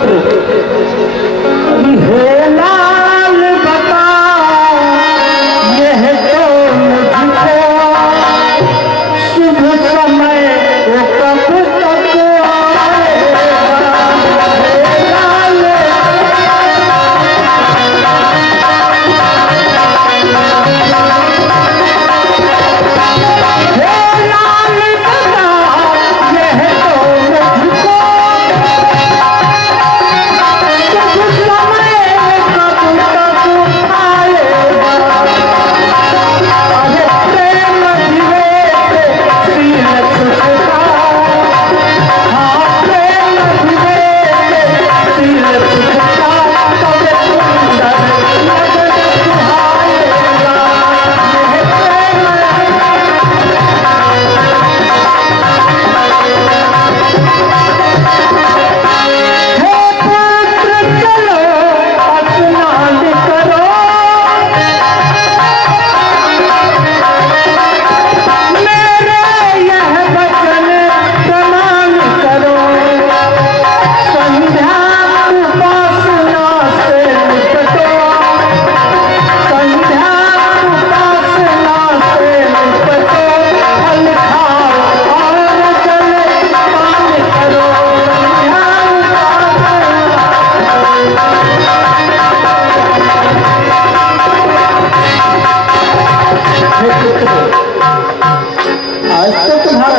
पुत्र हे लाल बता यह तो मुझको शुभ समय वो कब तक आएगा। हे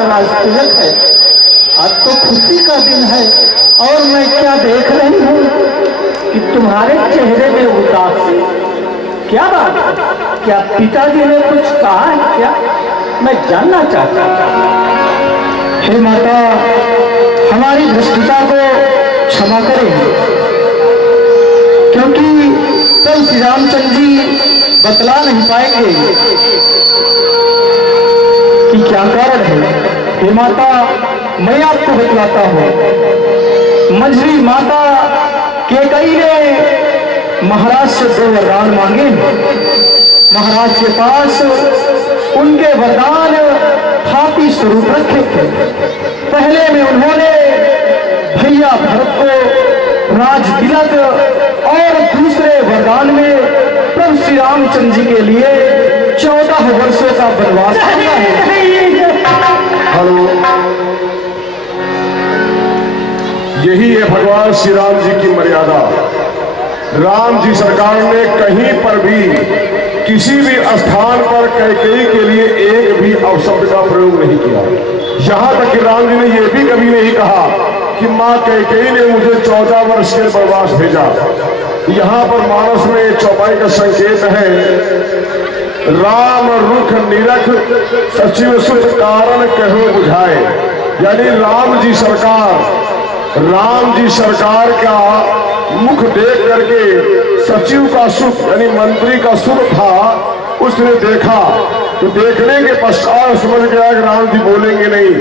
लाल तिलक है, आज तो खुशी का दिन है और मैं क्या देख रही हूँ कि तुम्हारे चेहरे में उदासी। क्या बात है? क्या पिताजी ने कुछ कहा है क्या? मैं जानना चाहता हूँ। हे माता, हमारी भ्रष्टता को क्षमा करें, क्योंकि कल श्री रामचंद्र जी बतला नहीं पाएंगे कि क्या कारण है। हे माता, मैं आपको बतलाता हूँ। मंझली माता कैकेयी ने महाराज से 2 वरदान मांगे। महाराज के पास उनके वरदान हाथी स्वरूप रखे थे। पहले में उन्होंने भैया भरत को राज तिलक और दूसरे वरदान में प्रभु श्री रामचंद्र जी के लिए 14 वर्षों का वनवास करना है। हेलो, यही है भगवान श्री राम जी की मर्यादा। राम जी सरकार ने कहीं पर भी किसी भी स्थान पर कैकेयी के लिए एक भी अपशब्द का प्रयोग नहीं किया। यहाँ तक कि राम जी ने यह भी कभी नहीं कहा कि माँ कैकेयी ने मुझे 14 वर्ष के वनवास भेजा। यहाँ पर मानस में चौपाई का संकेत है, राम रुख निरख सचिव सुख कारण कहो बुझाए। यानी राम जी सरकार का मुख देख करके सचिव का सुख यानी मंत्री का सुख था, उसने देखा तो देखने के पश्चात समझ गया कि राम जी बोलेंगे नहीं,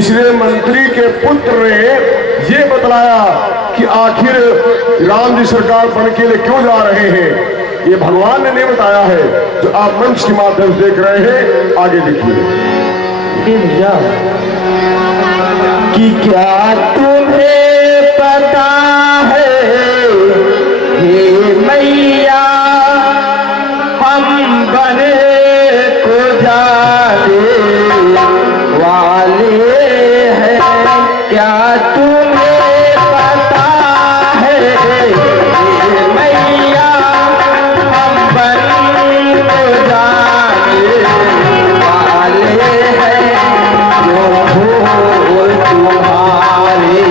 इसलिए मंत्री के पुत्र ने ये बतलाया कि आखिर राम जी सरकार बन के लिए क्यों जा रहे हैं। ये भगवान ने नहीं बताया है, जो आप मंच के माध्यम से देख रहे हैं। आगे देखिए कि क्या तुम्हें पता है हे मैया, हम बने को जाने वाले हैं। क्या तुम्हें पता है हे मैया, हम बने को जाने वाले हैं। जो हो तुम्हारे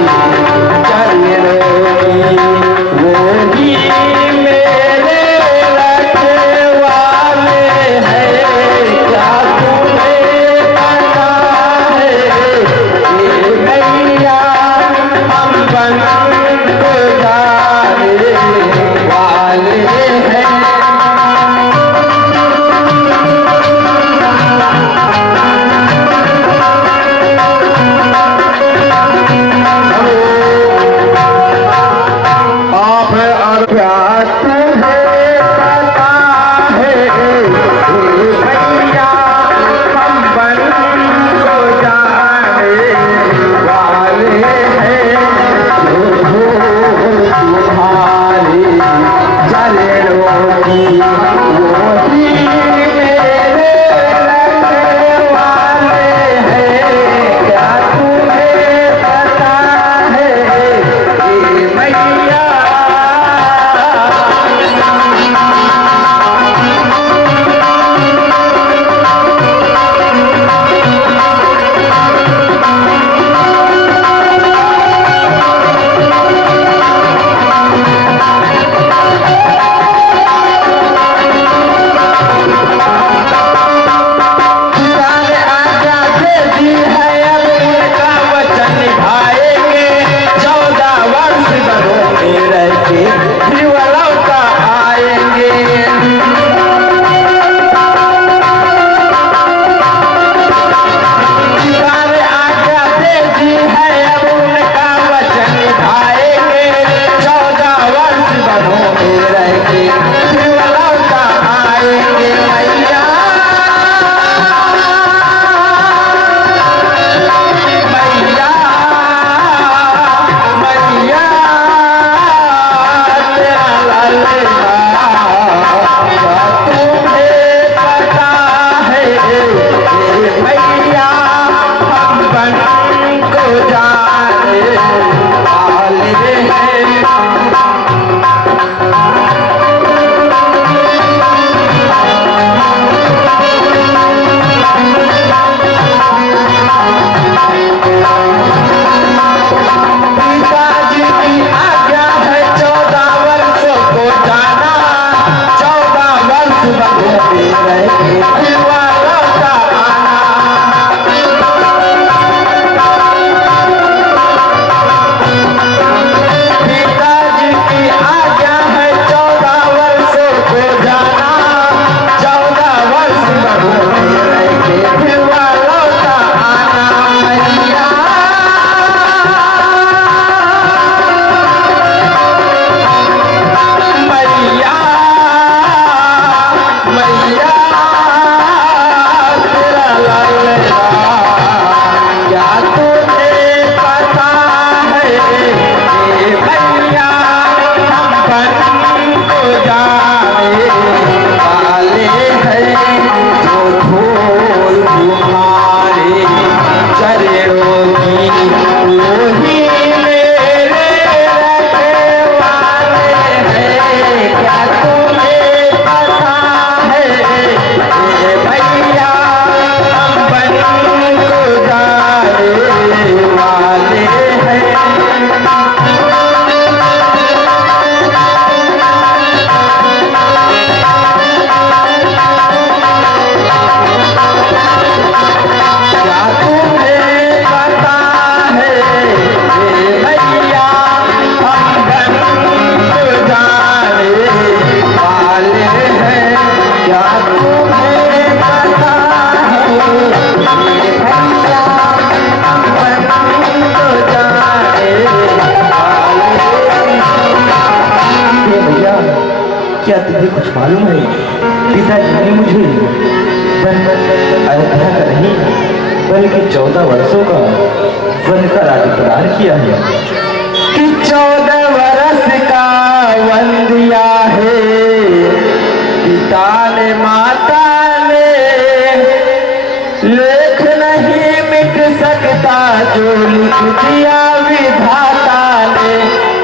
अयोध्या का नहीं बल्कि 14 वर्षों का वन का राज प्रदान किया है कि 14 वर्ष का वन दिया है पिता ने माता ने, लेख नहीं मिट सकता जो लिख दिया विधाता ने।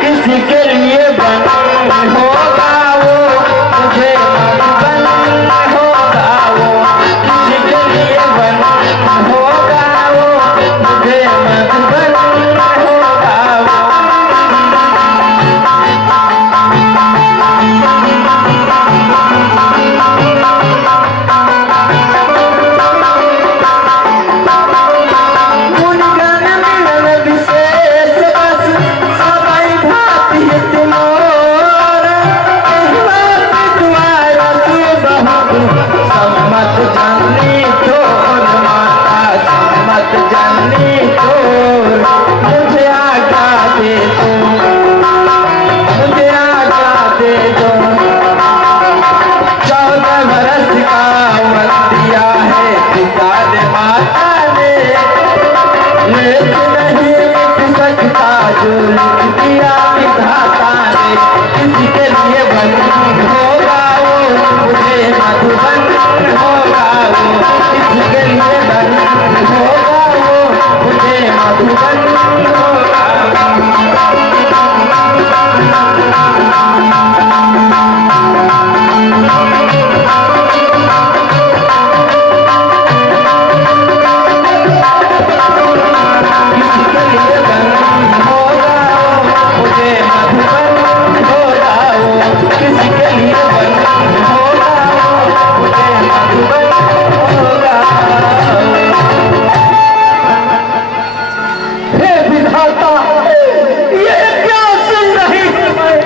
किसी के लिए बन होगा वो मुझे बन होगा वो, किसी के लिए बन होगा वो मुझे बन होगा वो। गुणगान मिलन विशेष बस सबै भांति तिमोर, एहि द्वार से बहुत सम्मत जननी तोर माता, सम्मत जननी तोर। मुझे आज्ञा दे दो, मुझे आज्ञा दे दो। 14 वर्ष का वन दिया है पिता ने माता ने, लेख नहीं मिट सकता जो लिख दिया विधाता ने। किसी के लिए बन होगा वो मुझे मधुबन होगा वो, किसी के लिए बन होगा वो मुझे मधुबन होगा किसी के लिए बन होगा वो मुझे मधुबन होगा वो, किसी के लिए बन होगा वो मुझे मधुबन होगा। हे विधाता, ये क्या सुन रही हूँ मैं?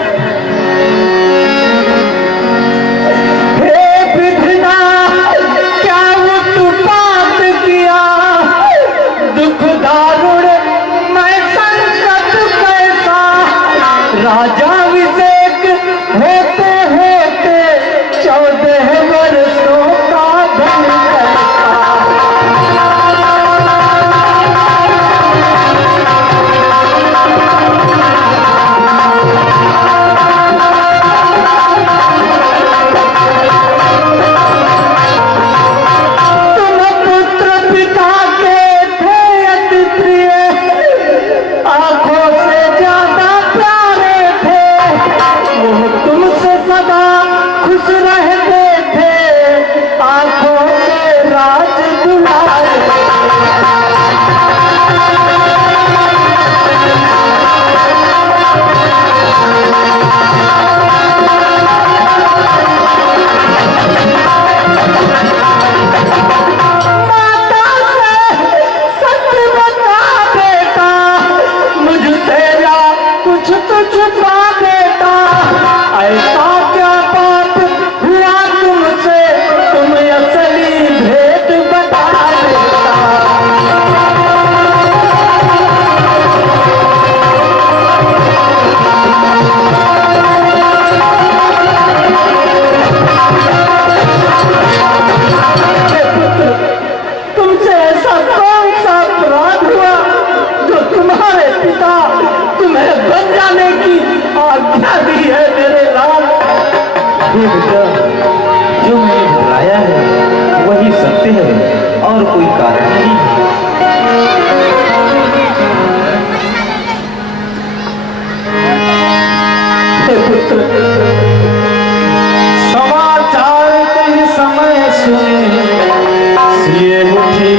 हे विधना, क्या उत्पात किया दुख दारुण मैं संकट कैसा। राजा अभिषेक होते होते 14 वर्षों का धन कैसा। तुम पुत्र पिता के थे अति प्रिय, आंखों से ज्यादा प्यारे थे। वो तुमसे सदा खुश रहते थे, आंखों के राज दुलारे। माता से सत्य बता बेटा, मुझसे या कुछ तो छुपा बेटा। ऐसा क्या पाप हुआ तुमसे, तुम असली भेद बता बेटा। हे पुत्र, तुमसे ऐसा कौन सा अपराध हुआ जो तुम्हारे पिता तुम्हें बन जाने की आज्ञा दी है मेरे लाल? हे बेटा, जो मैंने बताया है वही सत्य है और कोई कारण नहीं है। हे पुत्र, समाचार के समय सुने सिए उठी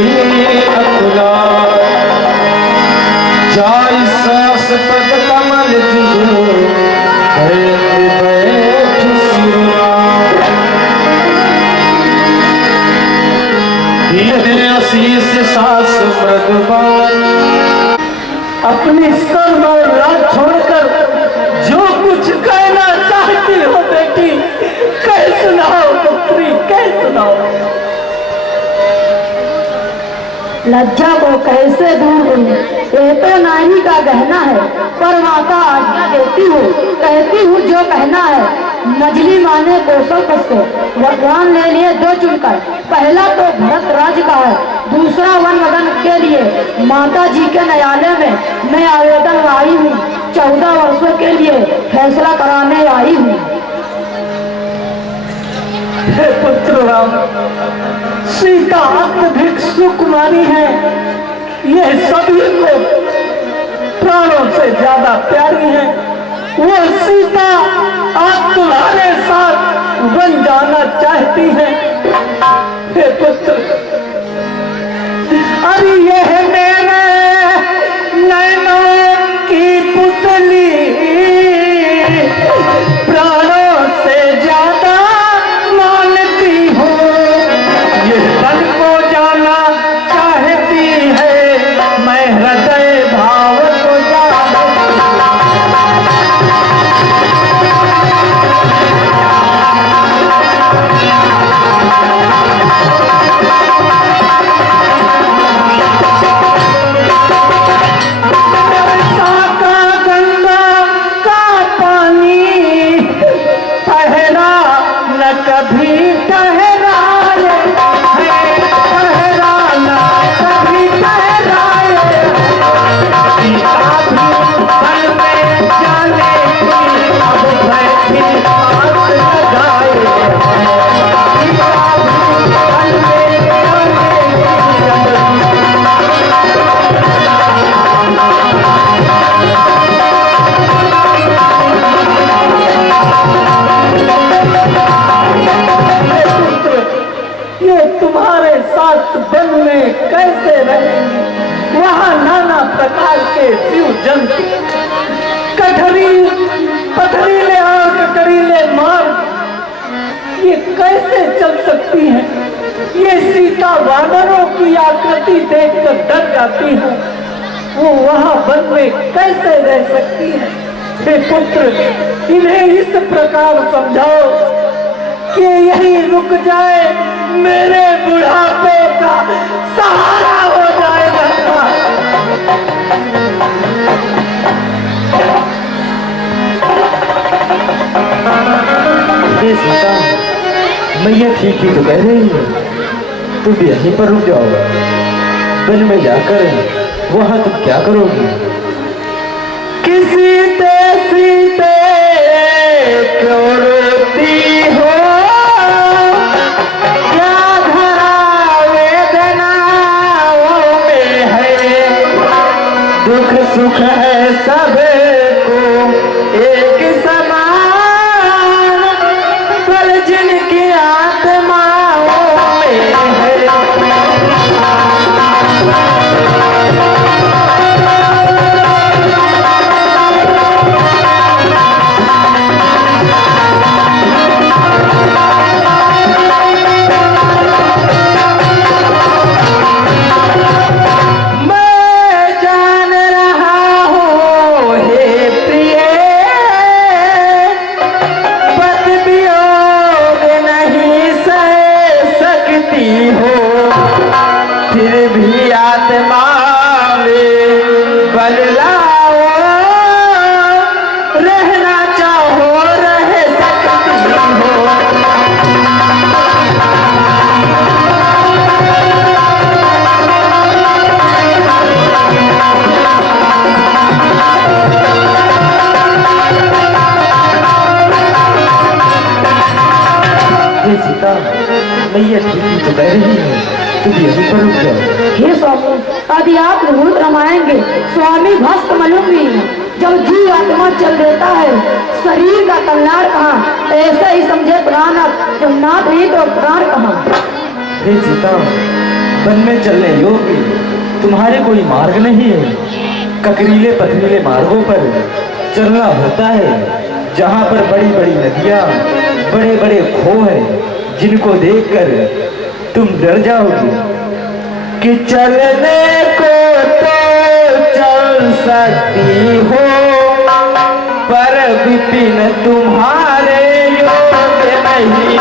अकुला, जाय सास पद कमल जुगो बैठ बैठ सिरुना। धीरे आशीष सास मृदुबान, अपनी सर्व राज छोड़कर जो कुछ कहना चाहती हो बेटी कह सुनाओ पुत्री, कह सुनाओ। लज्जा को कैसे दूर हूँ, ये तो नारी का गहना है, पर माता आज्ञा देती हूँ, कहती हूँ जो कहना है। मजली माने 200 कस को भगवान ले लिए 2 चुनकर, पहला तो भरत राज का के लिए माता जी के न्यायालय में मैं आवेदन लाई हूँ। 14 वर्षों के लिए फैसला कराने आई हूँ। हे पुत्र राम, सीता अत्यधिक सुकुमारी है, ये सभी को प्राणों से ज्यादा प्यारी है। वो सीता आप तुम्हारे साथ बन जाना चाहती है। हे पुत्र, अरे ये है मेरे नैनों की पुतली, प्राणों से ज्यादा मानती हूँ। ये बन को जाना चाहती है, मैं हृदय भाव को जानती कभी ठहराए है, ठहराना कभी ठहराए। सीता भी बन में जाने की अब बैठी आस लगाए। सीता भी बन में तुम्हारे साथ वन में कैसे रहेंगे? वहाँ नाना प्रकार के जीव जंतु, पथरीले और कटरीले मार्ग, ये कैसे चल सकती हैं? ये सीता वानरों की आकृति देखकर डर जाती है, वो वहाँ वन में कैसे रह सकती है? हे पुत्र, इन्हें इस प्रकार समझाओ कि यही रुक जाए, मेरे बुढ़ापे का सहारा हो जाएगा। ये सीता, मैया ठीक ही तो कह रही है, तुम भी यहीं पर रुक जाओ। वन में जाकर वहां तुम क्या करोगी? किसी सीते क्यों रोती हो, दुख सुख है सबको एक समान, पर जिनकी आत्माओं में है। सीता, मैया ठीक ही तो कह रही है, तुम यहीं पर रुक जाओ। हे स्वामी, यदि आप निवृत्त रमाएंगे, स्वामी भस्त मलूंगी। जब जीव आत्मा चल देता है, शरीर का कल्याण कहाँ? ऐसे ही समझे प्राणक, जब नाथ नहीं तो प्राण कहाँ? हे सीता, वन में चलने योग्य तुम्हारे कोई मार्ग नहीं है। ककरीले पथरीले मार्गों पर चलना होता है, जहाँ पर बड़ी बड़ी नदियाँ, बड़े बड़े खो हैं, जिनको देखकर तुम डर जाओगे। कि चलने को तो चल सकती हो, पर विपिन तुम्हारे योग्य नहीं।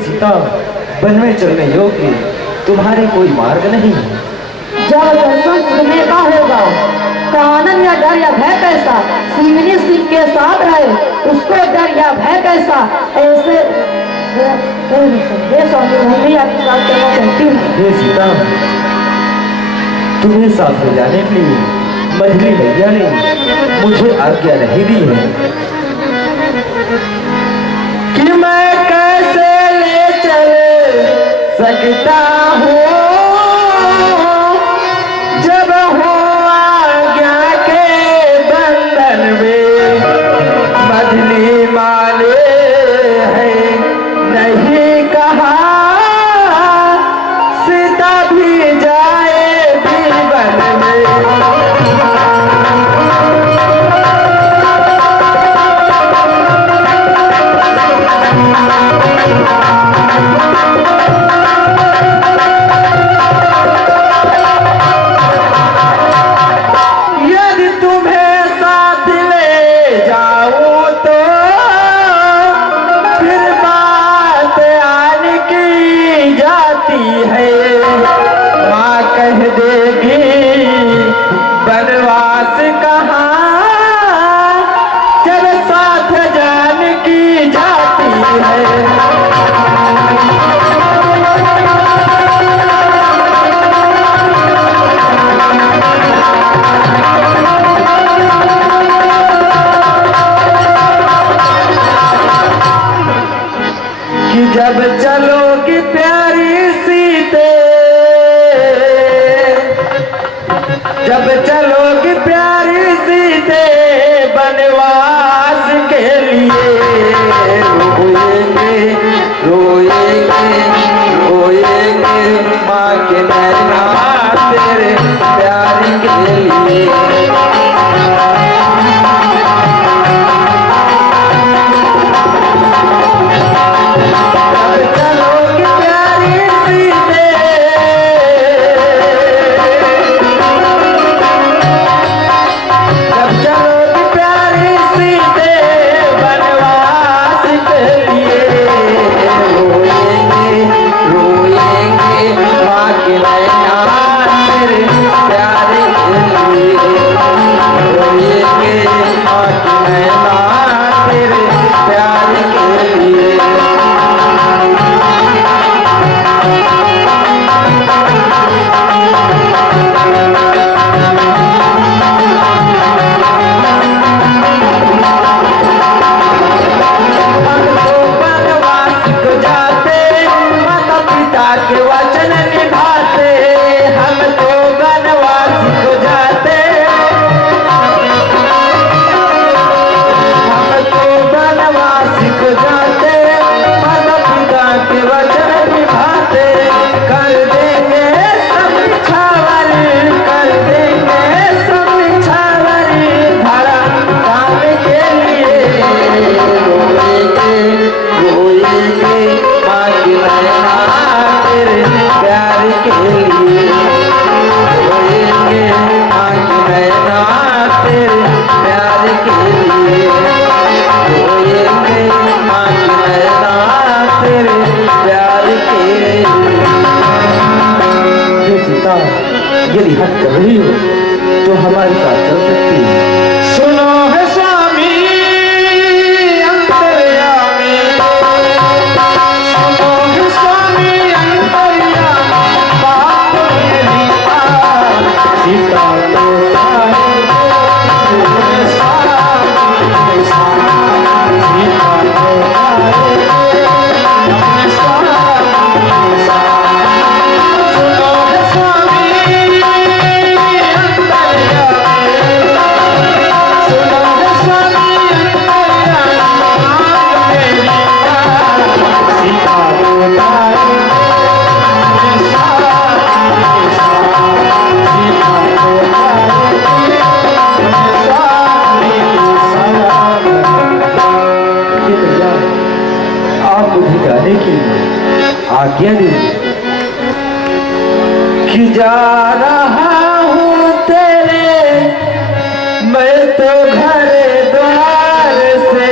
सीता, वन में चलने योग्य तुम्हारे कोई मार्ग नहीं है। जब दर्शन सुनने का होगा तो आनंद या डर या भय कैसा, सिंह सिंह के साथ रहे उसको डर या भय कैसा, ऐसे हे स्वामी मैं भी आपके साथ चलना चाहती हूँ। हे सीता, तुम्हें साथ ले जाने के लिए मझली मैया ने मुझे आज्ञा नहीं दी है कि मैं कैसे ले चल सकता हूँ जब हो आज्ञा के बंधन में। मझली माने है नहीं कहा सीता भी जाए जीवन में। यदि तुम्हें साथ ले जाऊं तो फिर बात आन की जाती है। माँ कह देगी बनवास कहाँ जब साथ जान की जाती है। कि जब चलोगी प्यारी सीते, जब चलोगी प्यारी सीते बनवास के लिए। रोएंगे रोएंगे रोएंगे माँ के नैना तेरे प्यार के लिए। यदि हट कर रही हो तो हमारे साथ चल सकती है। सुनो है स्वामी अंतर्यामी, सुनो है स्वामी अंतर्यामी, बात मेरी सीता को आज्ञा दी कि जा रहा हूँ तेरे मैं तो घर द्वार से,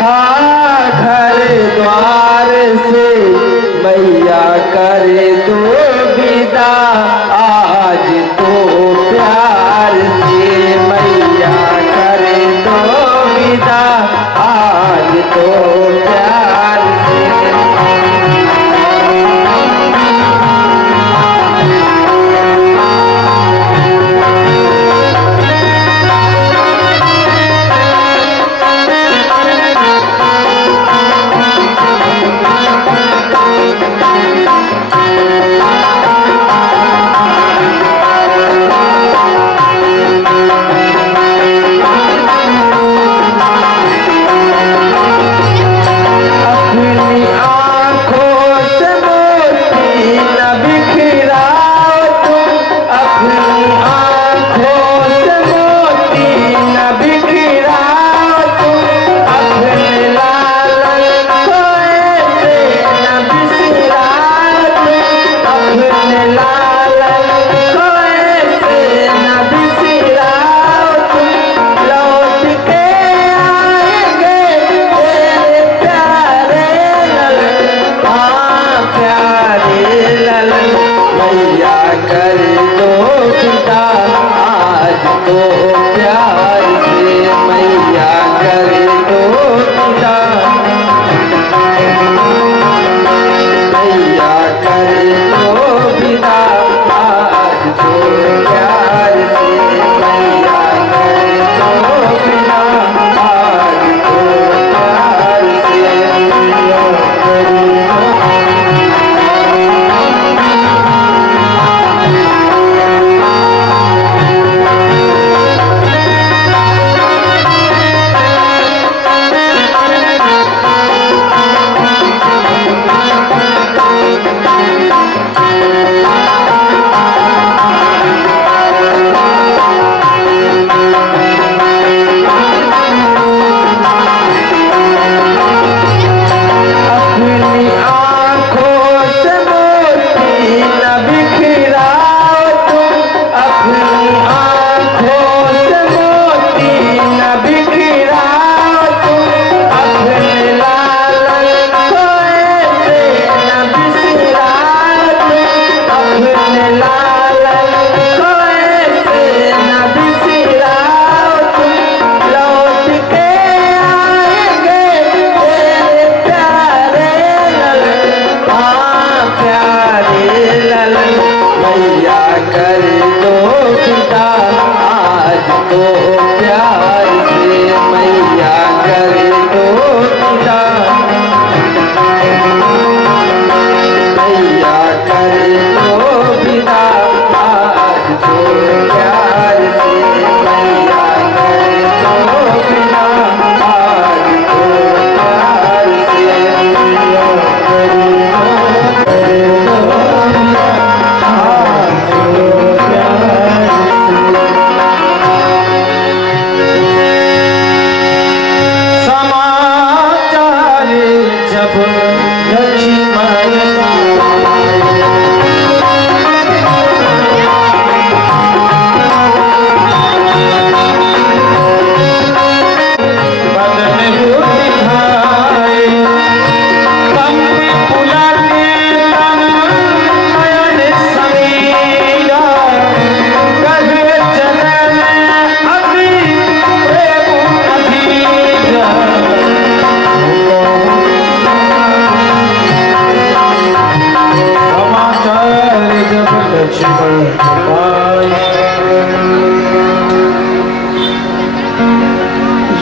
हाँ घर द्वार से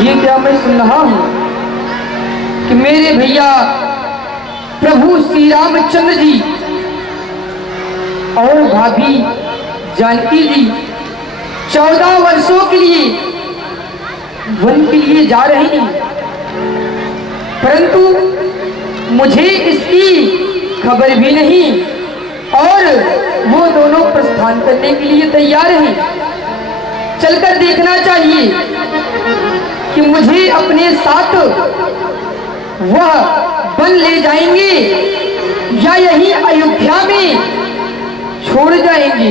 ये क्या मैं सुन रहा हूँ कि मेरे भैया प्रभु श्री रामचंद्र जी और भाभी जानकी जी 14 वर्षों के लिए वन के लिए जा रहे हैं, परंतु मुझे इसकी खबर भी नहीं और वो दोनों प्रस्थान करने के लिए तैयार हैं। चलकर देखना चाहिए कि मुझे अपने साथ वह वन ले जाएंगे या यहीं अयोध्या में छोड़ जाएंगे,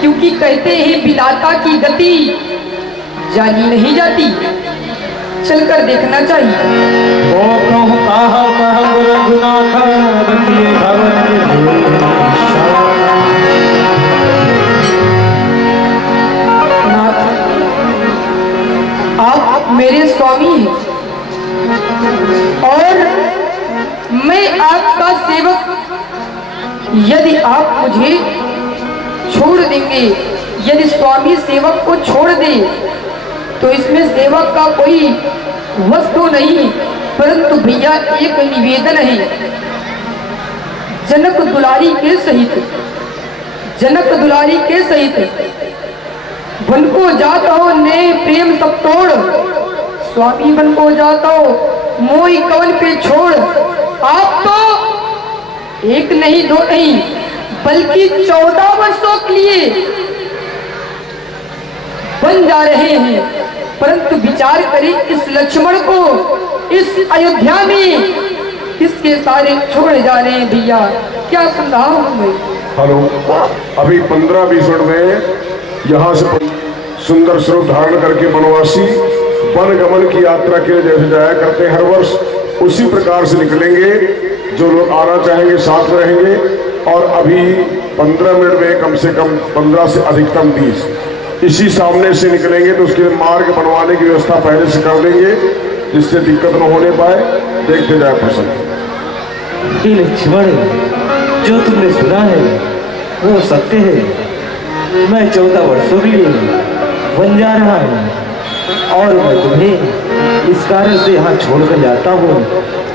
क्योंकि कहते हैं विधाता की गति जानी नहीं जाती। चलकर देखना चाहिए। ओ कहूँ कहूँ रघुनाथ बंदिए भवन नाथ, आप मेरे स्वामी हैं और मैं आपका सेवक। यदि आप मुझे छोड़ देंगे, यदि स्वामी सेवक को छोड़ दे तो इसमें सेवक का कोई वस्तु नहीं, परंतु भैया एक निवेदन है। जनक दुलारी के सहित वन को जाता हो ने प्रेम सब तोड़, स्वामी वन को जाता हो मोई कवन पे छोड़। आप तो एक नहीं दो नहीं बल्कि 14 वर्षों के लिए बन जा रहे हैं, परंतु विचार करें इस लक्ष्मण को इस अयोध्या में किसके सारे छोड़ जा रहे हैं। भैया क्या सुन रहा हूं मैं। हेलो, अभी 15-20 मिनट में यहाँ से सुंदर स्वरूप धारण करके वनवासी वन गमन की यात्रा के लिए जैसे जाया करते हैं हर वर्ष, उसी प्रकार से निकलेंगे। जो लोग आना चाहेंगे साथ में रहेंगे और अभी 15 मिनट में कम से कम 15 से अधिकतम 20 इसी सामने से निकलेंगे, तो उसके लिए मार्ग बनवाने की व्यवस्था पहले से कर देंगे जिससे दिक्कत न होने पाए। देखते जाए पसंद। ये लक्ष्मण जो तुमने सुना है वो सत्य है। मैं 14 वर्षों के लिए वन जा रहा हूँ और मैं तुम्हें इस कारण से यहाँ छोड़कर जाता हूँ।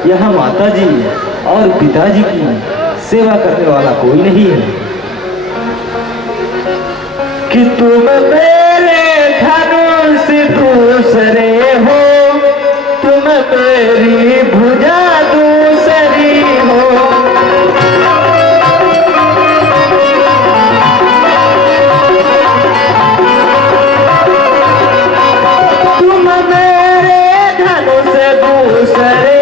यहाँ माता जी और पिताजी की सेवा करने वाला कोई नहीं है कि तुम मेरे धनुष दूसरे हो, तुम मेरी भुजा दूसरी हो। तुम मेरे धनुष दूसरे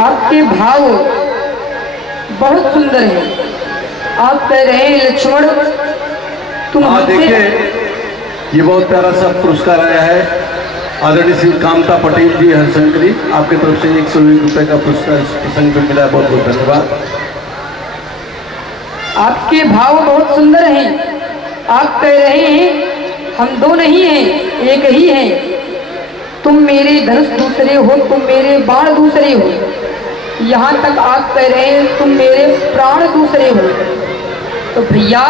आपके भाव बहुत सुंदर है। आप कह रहे हैं लक्ष्मण तुम देखिए ये बहुत प्यारा सा पुरस्कार आया है आदरणीय श्री कामता पटेल जी हरशंकरी, आपकी तरफ से 101 रुपए का पुरस्कार प्रसंग में मिला। बहुत बहुत धन्यवाद। आपके भाव बहुत सुंदर हैं। आप कह रहे हैं हम दो नहीं हैं, एक ही हैं। तुम मेरे धनुष दूसरे हो, तुम मेरे बाण दूसरे हो। यहाँ तक आप कह रहे हैं तुम मेरे प्राण दूसरे हो, तो भैया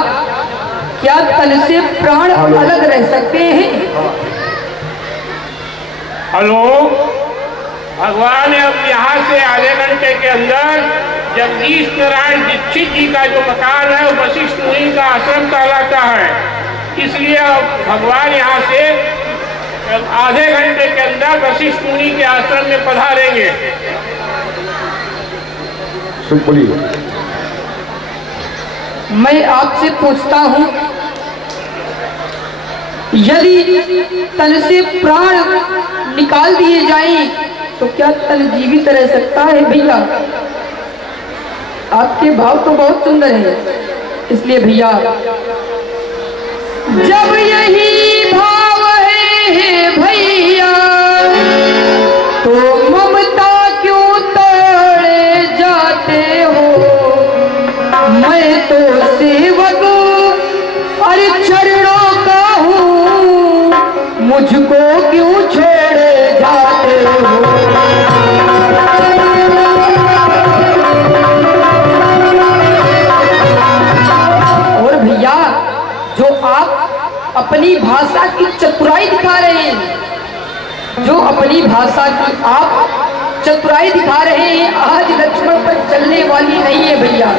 क्या तन से प्राण अलग रह सकते हैं? हेलो, भगवान अब यहाँ से आधे घंटे के अंदर जगदीश नारायण दीक्षित जी का जो मकान है वो वशिष्ठ मुनि का आश्रम कहलाता है। इसलिए अब भगवान यहाँ से आधे घंटे के अंदर वशिष्ठ मुनि के आश्रम में पधारेंगे। बोलिए। मैं आपसे पूछता हूँ, यदि तन से प्राण निकाल दिए जाएं तो क्या तन जीवित रह सकता है? भैया आपके भाव तो बहुत सुंदर है, इसलिए भैया जब यही भाव है भैया तो ममता क्यों तोड़े जाते हो? मैं तो सेवक और चरणों का हूँ, मुझको क्यों छोड़े जाते हो? और भैया जो आप अपनी भाषा की चतुराई दिखा रहे हैं, जो अपनी भाषा की आप चतुराई दिखा रहे हैं, आज लक्ष्मण पर चलने वाली नहीं है भैया।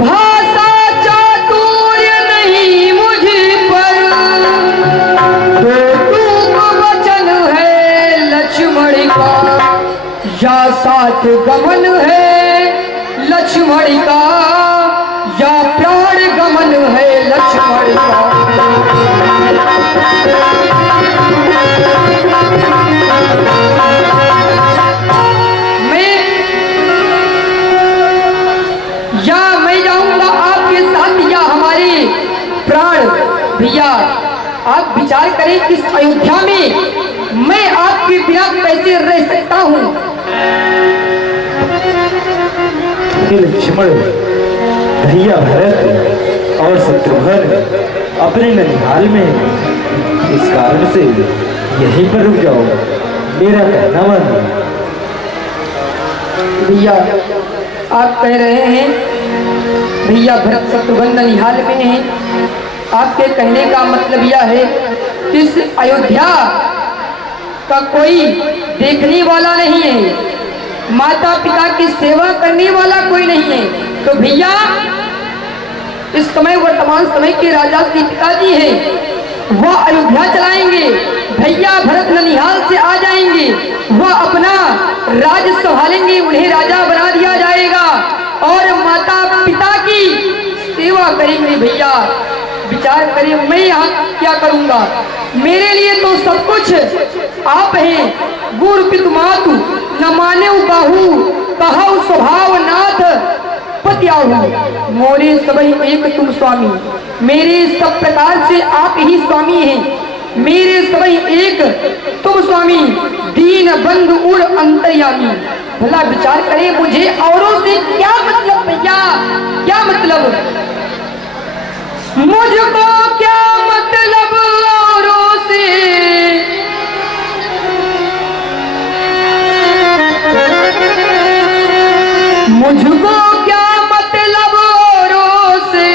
भाषा चातुर्य नहीं मुझे पर, तो टूक वचन है लक्ष्मण का, या साथ गमन है लक्ष्मण का, या प्राण गमन है लक्ष्मण का। मैं जाऊंगा आपके साथ या हमारे प्राण? भैया आप विचार करें, इस अयोध्या में मैं आपके बिना कैसे रह सकता हूँ? लक्ष्मण, भैया भरत और शत्रुघ्न अपने ननिहाल में, इस कारण से यहीं पर रुक जाओ, मेरा कहना मानो। भैया आप कह रहे हैं भैया भरत शत्रुघ्न ननिहाल में हैं, आपके कहने का मतलब यह है कि इस अयोध्या का कोई देखने वाला नहीं है, माता पिता की सेवा करने वाला कोई नहीं है। तो भैया इस समय वर्तमान समय के राजा श्री पिताजी हैं, वह अयोध्या चलाएंगे, भैया भरत ननिहाल से आ जाएंगे, वह अपना राज संभालेंगे, उन्हें राजा बना दिया जाएगा और माता पिता की सेवा करेंगे। भैया विचार करिए, मैं यहाँ क्या करूँगा? मेरे लिए तो सब कुछ आप हैं। गुरु पितु मातु न माने बाहु, कहु स्वभाव नाथ पत्याहु, मोरे सबही एक तुम स्वामी। मेरे सब प्रकार से आप ही स्वामी हैं, मेरे सबही एक तुम स्वामी, दीन बंधु उड़ अंतर्यामी। भला विचार करें, मुझे औरों से क्या मतलब भैया, क्या मतलब? मुझको क्या मतलब औरों से, मुझको क्या मतलब औरों से,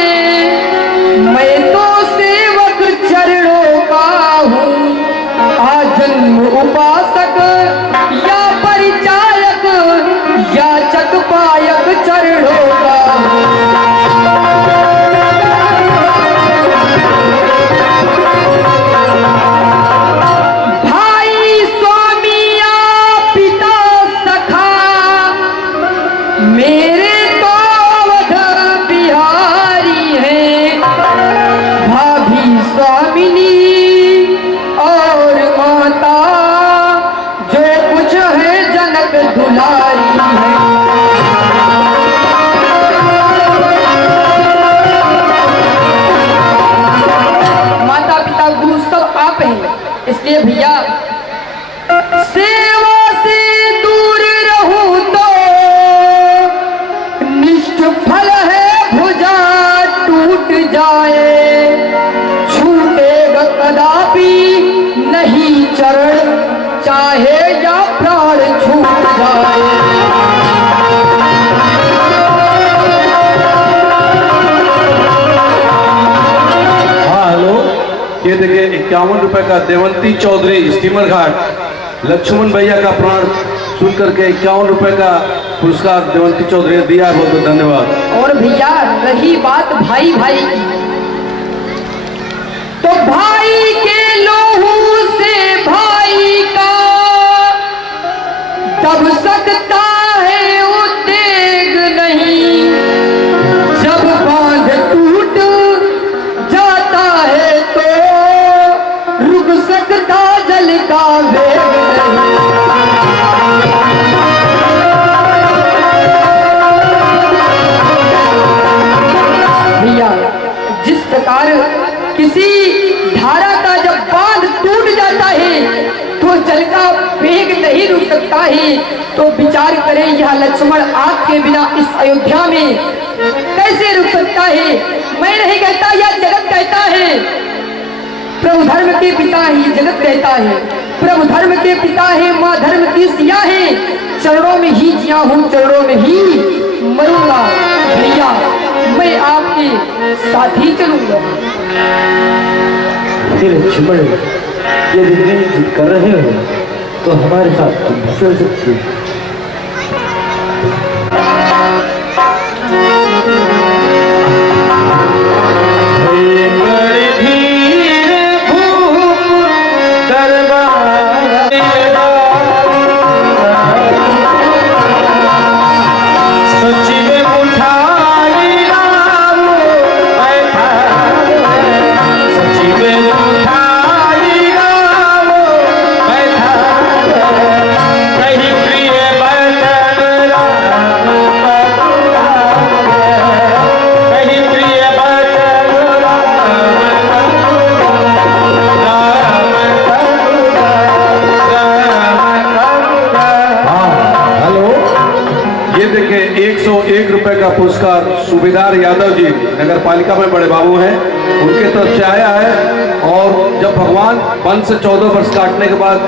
मैं तो सेवक चरणों का हूँ, आजन्म उपासक या परिचालक या चकपायक चरणों का हूँ। इसलिए भैया सेवा से दूर रहूं तो निष्फल है, भुजा टूट जाए, छूटेगा कदापि नहीं चरण, चाहे या प्राण छूट जाए। देखिए 51 रुपए का देवंती चौधरी स्टीमर घाट लक्ष्मण भैया का प्राण सुन करके 51 रुपए का पुरस्कार देवंती चौधरी ने दिया है। बहुत बहुत धन्यवाद। और भैया रही बात भाई भाई की, तो भाई के लोहू से भाई का दब सकता है उद्वेग नहीं, जब बांध टूट जाता है तो रुक सकता जल का वेग नहीं। भैया जिस प्रकार किसी धारा का जब बांध टूट जाता है तो जल का वेग नहीं रुक सकता है, तो विचार करें यह लक्ष्मण आग के बिना इस अयोध्या में कैसे रुक सकता है। मैं नहीं कहता, यह जगत कहता है। प्रभु धर्म के पिता ही जगत कहता है, प्रभु धर्म के पिता है, माँ धर्म की सिया है, चरणों में ही जिया हूँ चरणों में ही मरूंगा। भैया मैं आपके साथ ही चलूंगा। लक्ष्मण यदि नहीं जिद कर रहे हो तो हमारे साथ तुम भी चल सकते हो। पुरस्कार सूबेदार यादव जी नगर पालिका में बड़े बाबू हैं, उनके तरफ से आया है। और जब भगवान वन से 14 वर्ष काटने के बाद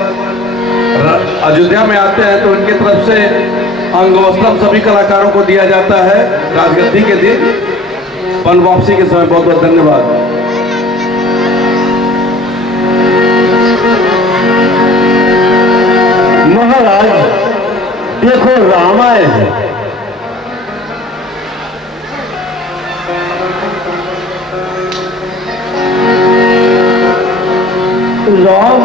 अयोध्या में आते हैं तो उनके तरफ से अंगवस्त्रम सभी कलाकारों को दिया जाता है राजगद्दी के दिन वन वापसी के समय। बहुत बहुत धन्यवाद। महाराज देखो राम आए हैं। राम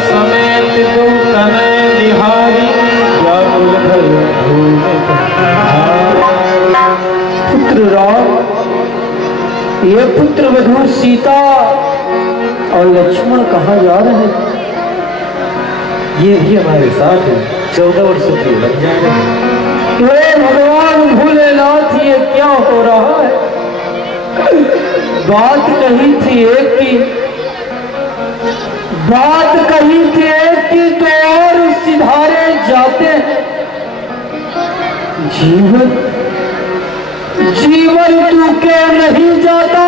समेत तो तनय बिहारी व्याकुल भय पुत्र राम, ये पुत्र वधू सीता और लक्ष्मण कहाँ जा रहे हैं? ये भी हमारे साथ है, 14 वर्ष के लग जाएंगे। हे भगवान भोलेनाथ, ये क्या हो रहा है? बात कही थी एक की, बात कही थी एक की तो और सिधारे जाते हैं। जीवन जीवन तू के नहीं जाता,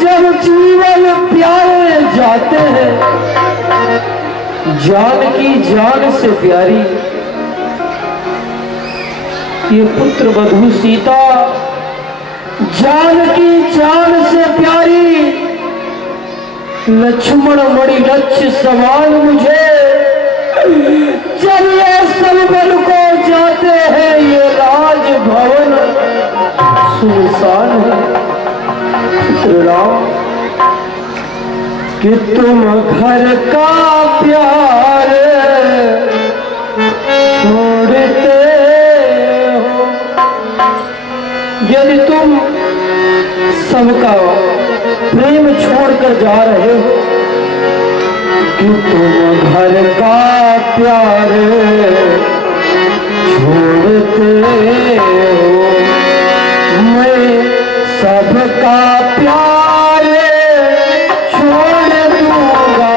जब जीवन प्यारे जाते हैं। जान की जान से प्यारी ये पुत्र वधू सीता, जान की जान से प्यारी लक्ष्मण मणि लक्ष्य समान मुझे। जब ये सब बल को जाते हैं, ये राजभवन सुनसान है। पुत्र राम कि तुम घर का प्यार छोड़ते हो, यदि तुम सबका प्रेम छोड़कर जा रहे हो कि तुम घर का प्यार छोड़ते हो, मैं सबका प्यार छोड़ दूंगा।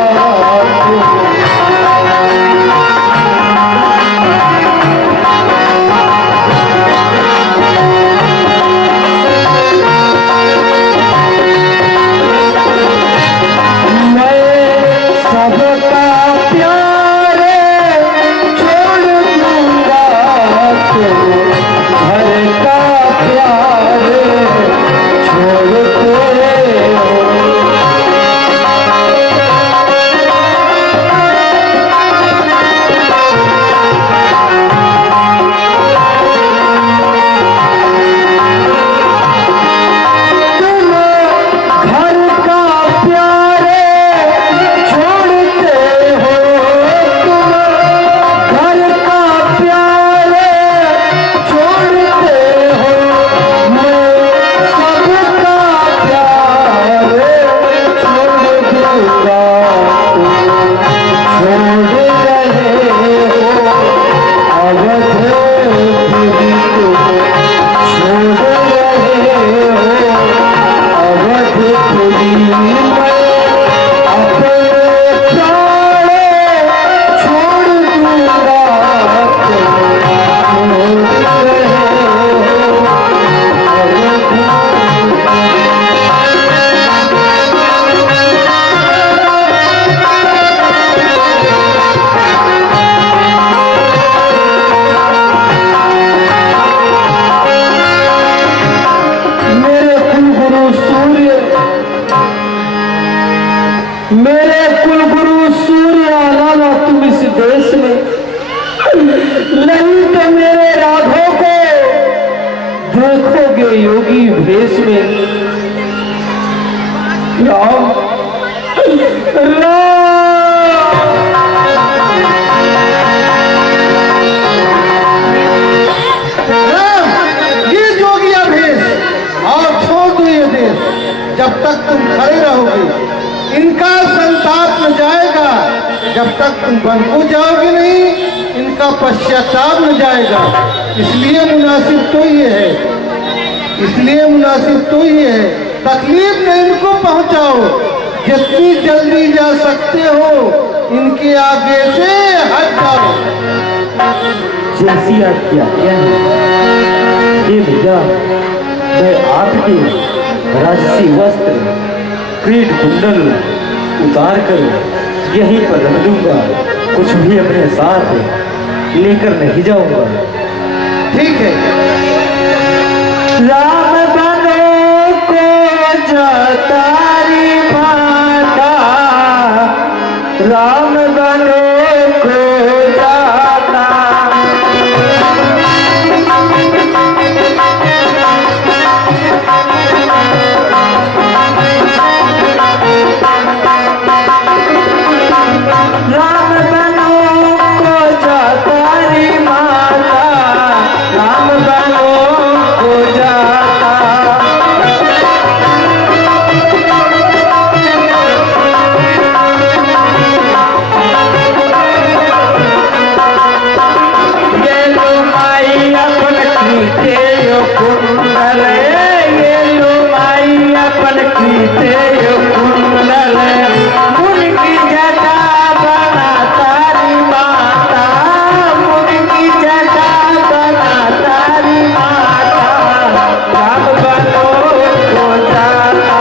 जब तक तुम वन को जाओगे नहीं, इनका पश्चाताप न जाएगा। इसलिए मुनासिब तो ये है, तकलीफ न इनको पहुंचाओ, जितनी जल्दी जा सकते हो इनके आगे से हट जाओ। जैसी आज्ञा क्या है ये भैया, मैं आपके राजसी वस्त्र क्रीट कुंडल उतार कर यहीं पर रख दूंगा, कुछ भी अपने साथ लेकर नहीं जाऊंगा। ठीक है। राम बनो को जातारी माता, राम बनो को जाता। राम बनो को जातारी माता, राम बनो को जाता। ये लो माई अपन कीते यो कुंडल, ये लो माई अपन कीते यो कुंडल, मुनकी जटा बना तारी माता, मुनकी जटा बना तारी माता, राम बनो को जाता।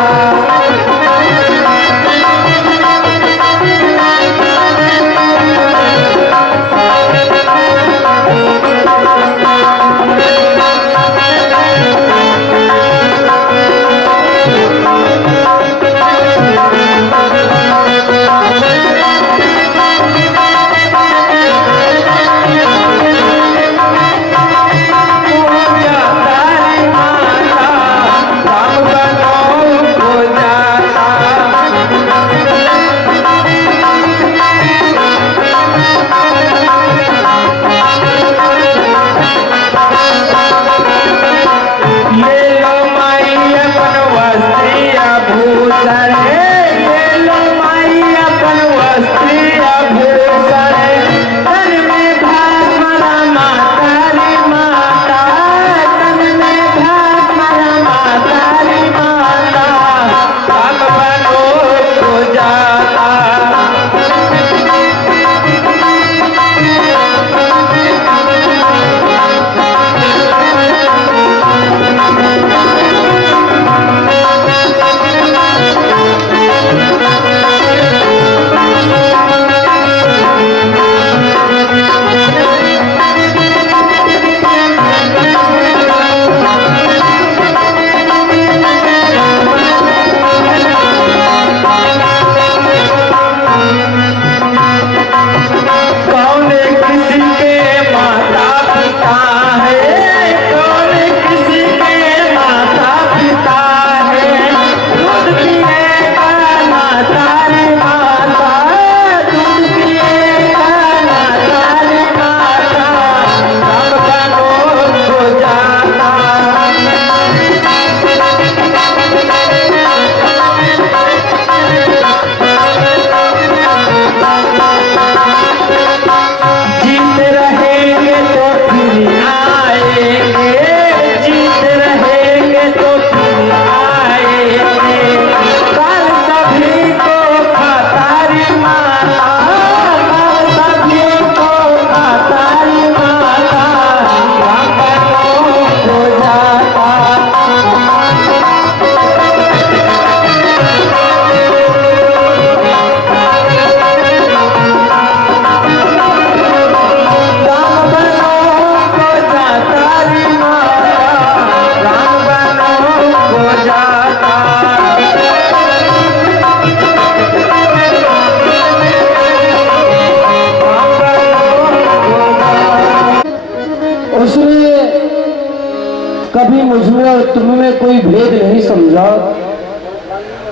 कभी मुझमें और तुम में कोई भेद नहीं समझा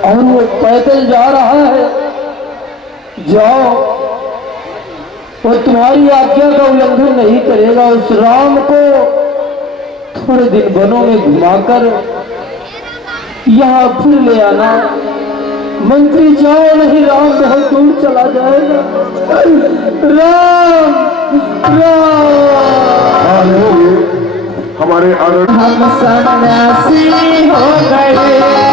और वो पैदल जा रहा है, जाओ, वो तुम्हारी आज्ञा का उल्लंघन नहीं करेगा। उस राम को थोड़े दिन वनों में घुमाकर यहाँ फिर ले आना मंत्री जाओ नहीं, राम बहुत दूर चला जाएगा। राम राम हमारे हम सन्यासी हो गए।